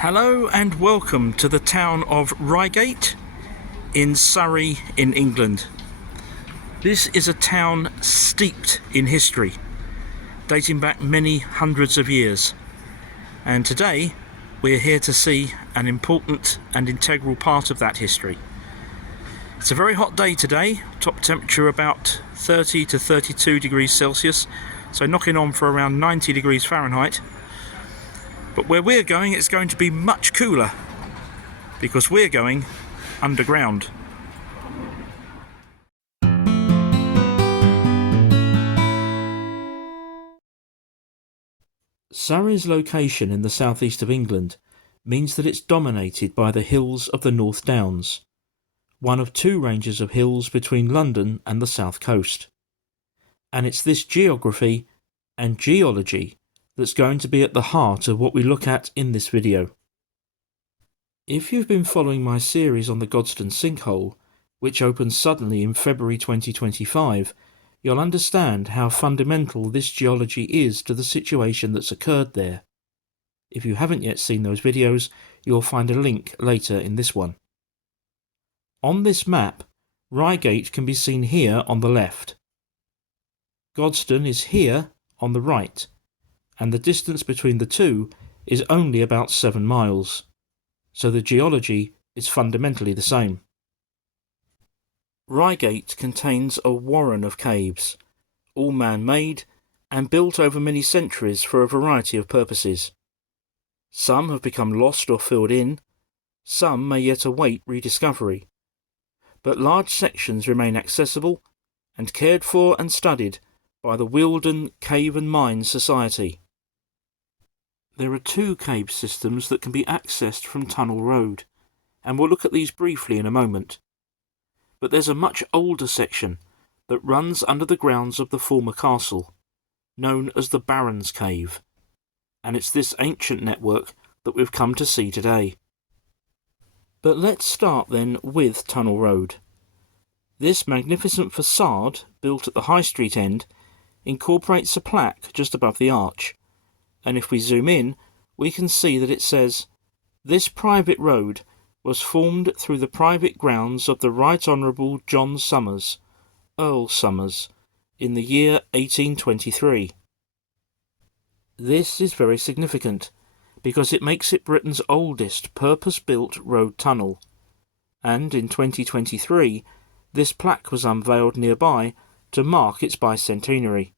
Hello and welcome to the town of Reigate in Surrey in England. This is a town steeped in history, dating back many hundreds of years. And today we're here to see an important and integral part of that history. It's a very hot day today, top temperature about 30 to 32 degrees Celsius, so knocking on for around 90 degrees Fahrenheit. But where we're going, it's going to be much cooler because we're going underground. Surrey's location in the southeast of England means that it's dominated by the hills of the North Downs, one of two ranges of hills between London and the south coast. And it's this geography and geology that's going to be at the heart of what we look at in this video. If you've been following my series on the Godstone sinkhole, which opened suddenly in February 2025, you'll understand how fundamental this geology is to the situation that's occurred there. If you haven't yet seen those videos, you'll find a link later in this one. On this map, Reigate can be seen here on the left. Godstone is here on the right, and the distance between the two is only about 7 miles, so the geology is fundamentally the same. Reigate contains a warren of caves, all man-made and built over many centuries for a variety of purposes. Some have become lost or filled in, some may yet await rediscovery, but large sections remain accessible and cared for and studied by the Wealden Cave and Mine Society. There are two cave systems that can be accessed from Tunnel Road, and we'll look at these briefly in a moment. But there's a much older section that runs under the grounds of the former castle, known as the Baron's Cave, and it's this ancient network that we've come to see today. But let's start then with Tunnel Road. This magnificent facade, built at the High Street end, incorporates a plaque just above the arch, and if we zoom in, we can see that it says, "This private road was formed through the private grounds of the Right Honourable John Somers, Earl Somers, in the year 1823. This is very significant, because it makes it Britain's oldest purpose-built road tunnel, and in 2023, this plaque was unveiled nearby to mark its bicentenary.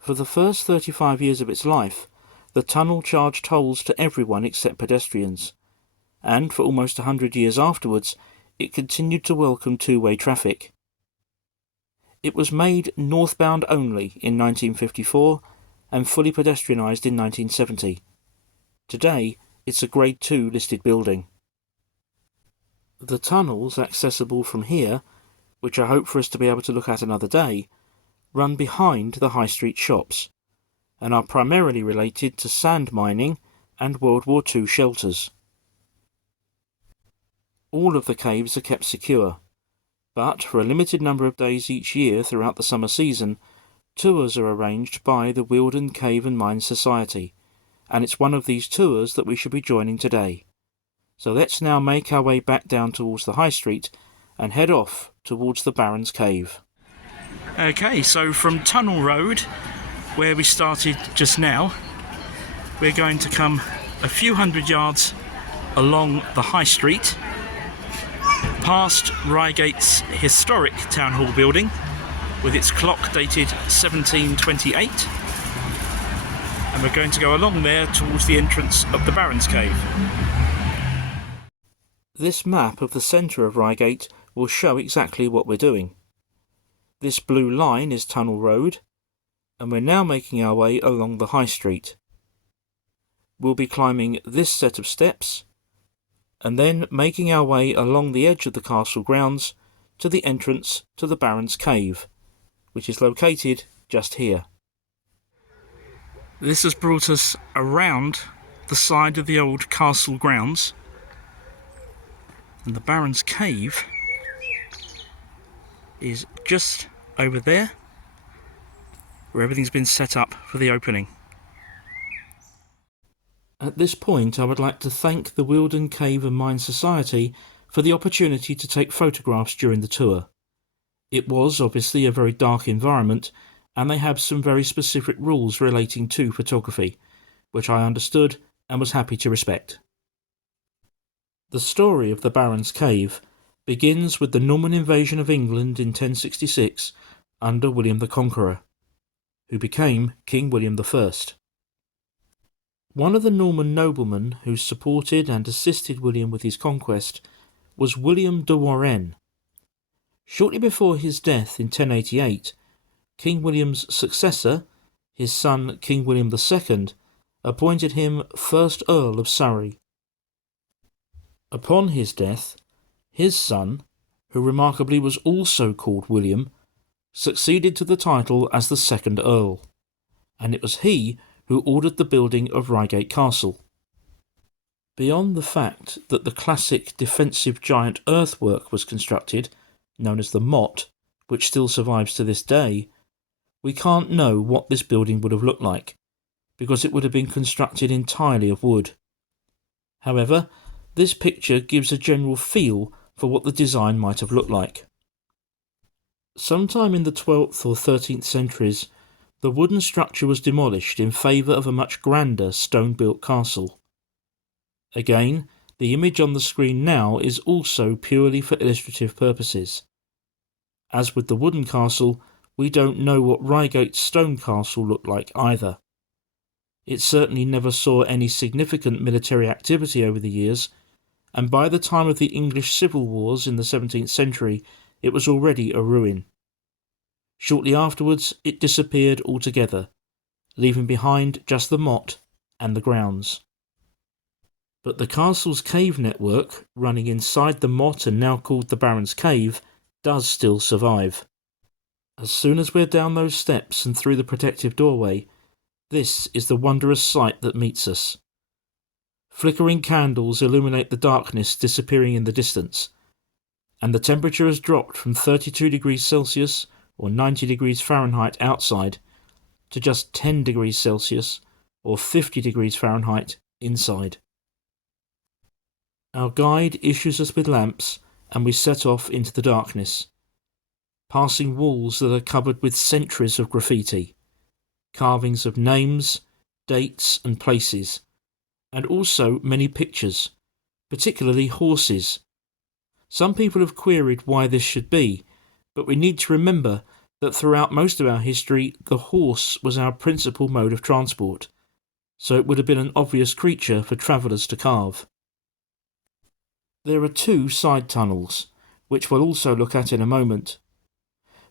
For the first 35 years of its life, the tunnel charged tolls to everyone except pedestrians, and for almost 100 years afterwards, it continued to welcome two-way traffic. It was made northbound only in 1954 and fully pedestrianised in 1970. Today, it's a Grade 2 listed building. The tunnels accessible from here, which I hope for us to be able to look at another day, run behind the high street shops, and are primarily related to sand mining and World War II shelters. All of the caves are kept secure, but for a limited number of days each year throughout the summer season, tours are arranged by the Wealden Cave and Mine Society, and it's one of these tours that we should be joining today. So let's now make our way back down towards the high street and head off towards the Baron's Cave. Okay, so from Tunnel Road, where we started just now, we're going to come a few hundred yards along the High Street, past Reigate's historic Town Hall building, with its clock dated 1728, and we're going to go along there towards the entrance of the Baron's Cave. This map of the centre of Reigate will show exactly what we're doing. This blue line is Tunnel Road, and we're now making our way along the High Street. We'll be climbing this set of steps, and then making our way along the edge of the castle grounds to the entrance to the Baron's Cave, which is located just here. This has brought us around the side of the old castle grounds, and the Baron's Cave is just over there, where everything's been set up for the opening. At this point, I would like to thank the Wealden Cave and Mine Society for the opportunity to take photographs during the tour. It was obviously a very dark environment, and they had some very specific rules relating to photography, which I understood and was happy to respect. The story of the Baron's Cave begins with the Norman invasion of England in 1066 under William the Conqueror, who became King William I. One of the Norman noblemen who supported and assisted William with his conquest was William de Warenne. Shortly before his death in 1088, King William's successor, his son King William II, appointed him first Earl of Surrey. Upon his death, his son, who remarkably was also called William, succeeded to the title as the second Earl, and it was he who ordered the building of Reigate Castle. Beyond the fact that the classic defensive giant earthwork was constructed, known as the Motte, which still survives to this day, we can't know what this building would have looked like, because it would have been constructed entirely of wood. However, this picture gives a general feel for what the design might have looked like. Sometime in the 12th or 13th centuries, the wooden structure was demolished in favour of a much grander stone-built castle. Again, the image on the screen now is also purely for illustrative purposes. As with the wooden castle, we don't know what Reigate's stone castle looked like either. It certainly never saw any significant military activity over the years, and by the time of the English civil wars in the 17th century, it was already a ruin. Shortly afterwards, it disappeared altogether, leaving behind just the motte and the grounds. But the castle's cave network, running inside the motte and now called the Baron's Cave, does still survive. As soon as we're down those steps and through the protective doorway, this is the wondrous sight that meets us. Flickering candles illuminate the darkness disappearing in the distance, and the temperature has dropped from 32 degrees Celsius or 90 degrees Fahrenheit outside to just 10 degrees Celsius or 50 degrees Fahrenheit inside. Our guide issues us with lamps and we set off into the darkness, passing walls that are covered with centuries of graffiti, carvings of names, dates and places, and also many pictures, particularly horses. Some people have queried why this should be, but we need to remember that throughout most of our history the horse was our principal mode of transport, so it would have been an obvious creature for travellers to carve. There are two side tunnels, which we'll also look at in a moment,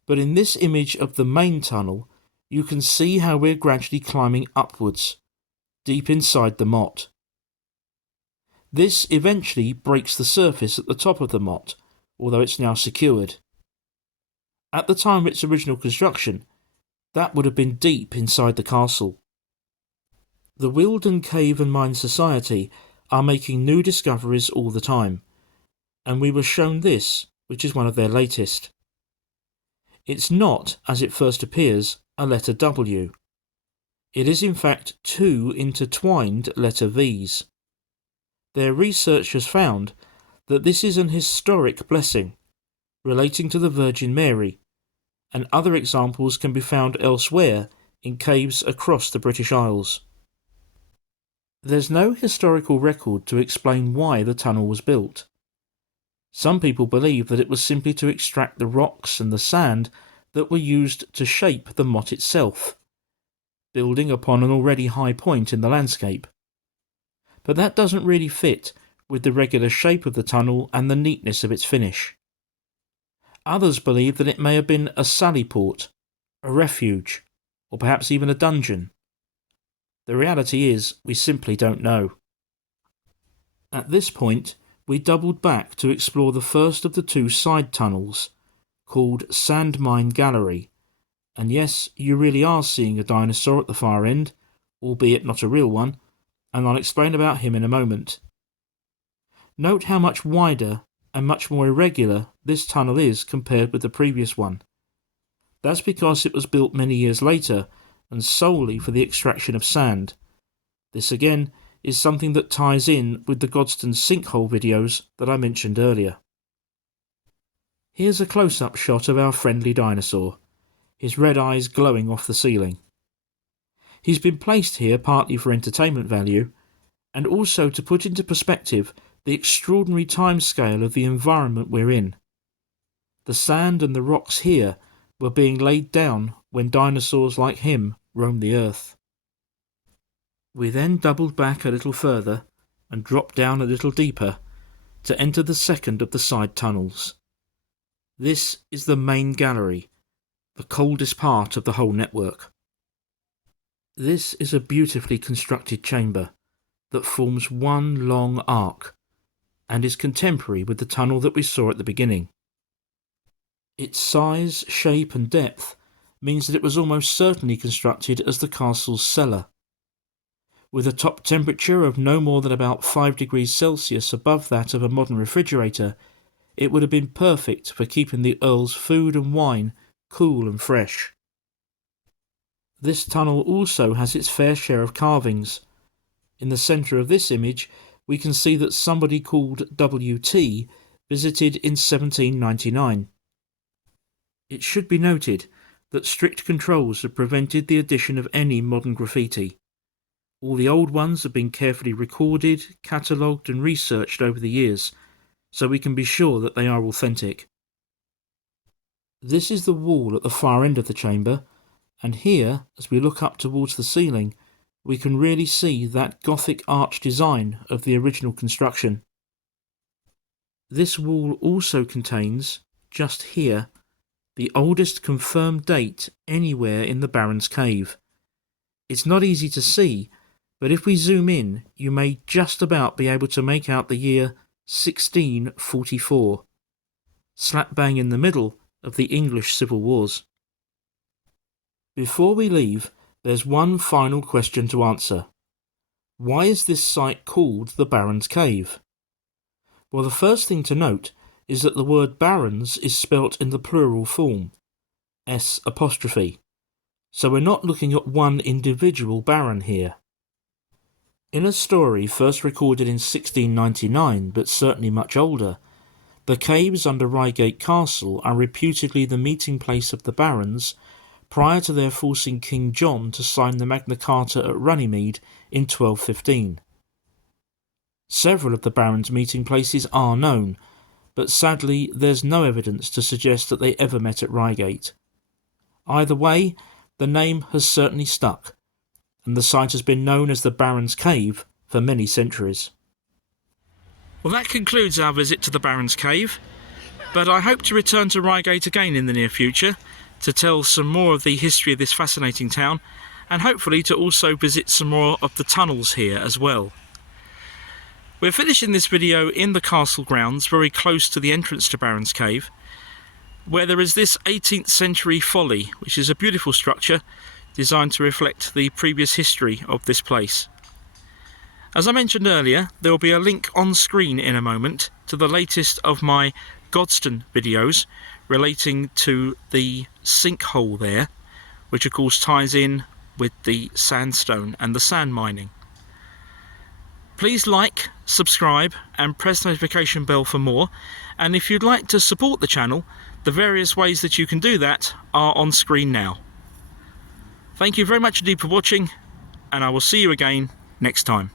but in this image of the main tunnel you can see how we're gradually climbing upwards, deep inside the motte. This eventually breaks the surface at the top of the motte, although it's now secured. At the time of its original construction, that would have been deep inside the castle. The Wealden Cave and Mine Society are making new discoveries all the time, and we were shown this, which is one of their latest. It's not, as it first appears, a letter W. It is in fact two intertwined letter Vs. Their research has found that this is an historic blessing, relating to the Virgin Mary, and other examples can be found elsewhere in caves across the British Isles. There's no historical record to explain why the tunnel was built. Some people believe that it was simply to extract the rocks and the sand that were used to shape the motte itself, building upon an already high point in the landscape. But that doesn't really fit with the regular shape of the tunnel and the neatness of its finish. Others believe that it may have been a sally port, a refuge, or perhaps even a dungeon. The reality is, we simply don't know. At this point, we doubled back to explore the first of the two side tunnels, called Sand Mine Gallery, and yes, you really are seeing a dinosaur at the far end, albeit not a real one, and I'll explain about him in a moment. Note how much wider and much more irregular this tunnel is compared with the previous one. That's because it was built many years later and solely for the extraction of sand. This again is something that ties in with the Godstone sinkhole videos that I mentioned earlier. Here's a close-up shot of our friendly dinosaur, his red eyes glowing off the ceiling. He's been placed here partly for entertainment value, and also to put into perspective the extraordinary timescale of the environment we're in. The sand and the rocks here were being laid down when dinosaurs like him roamed the earth. We then doubled back a little further and dropped down a little deeper to enter the second of the side tunnels. This is the main gallery, the coldest part of the whole network. This is a beautifully constructed chamber that forms one long arc and is contemporary with the tunnel that we saw at the beginning. Its size, shape and depth means that it was almost certainly constructed as the castle's cellar. With a top temperature of no more than about 5 degrees Celsius above that of a modern refrigerator, it would have been perfect for keeping the Earl's food and wine cool and fresh. This tunnel also has its fair share of carvings. In the centre of this image, we can see that somebody called W.T. visited in 1799. It should be noted that strict controls have prevented the addition of any modern graffiti. All the old ones have been carefully recorded, catalogued and researched over the years, so we can be sure that they are authentic. This is the wall at the far end of the chamber, and here, as we look up towards the ceiling, we can really see that Gothic arch design of the original construction. This wall also contains, just here, the oldest confirmed date anywhere in the Baron's Cave. It's not easy to see, but if we zoom in, you may just about be able to make out the year 1644, slap bang in the middle of the English Civil Wars. Before we leave, there's one final question to answer. Why is this site called the Baron's Cave? Well, the first thing to note is that the word Barons is spelt in the plural form, S', so we're not looking at one individual baron here. In a story first recorded in 1699, but certainly much older, the caves under Reigate Castle are reputedly the meeting place of the barons prior to their forcing King John to sign the Magna Carta at Runnymede in 1215. Several of the barons' meeting places are known, but sadly there's no evidence to suggest that they ever met at Reigate. Either way, the name has certainly stuck, and the site has been known as the Baron's Cave for many centuries. Well, that concludes our visit to the Baron's Cave, but I hope to return to Reigate again in the near future to tell some more of the history of this fascinating town, and hopefully to also visit some more of the tunnels here as well. We're finishing this video in the castle grounds, very close to the entrance to Baron's Cave, where there is this 18th century folly, which is a beautiful structure designed to reflect the previous history of this place. As I mentioned earlier, there will be a link on screen in a moment to the latest of my Godstone videos relating to the sinkhole there, which of course ties in with the sandstone and the sand mining. Please like, subscribe and press the notification bell for more, and if you'd like to support the channel, the various ways that you can do that are on screen now. Thank you very much indeed for watching, and I will see you again next time.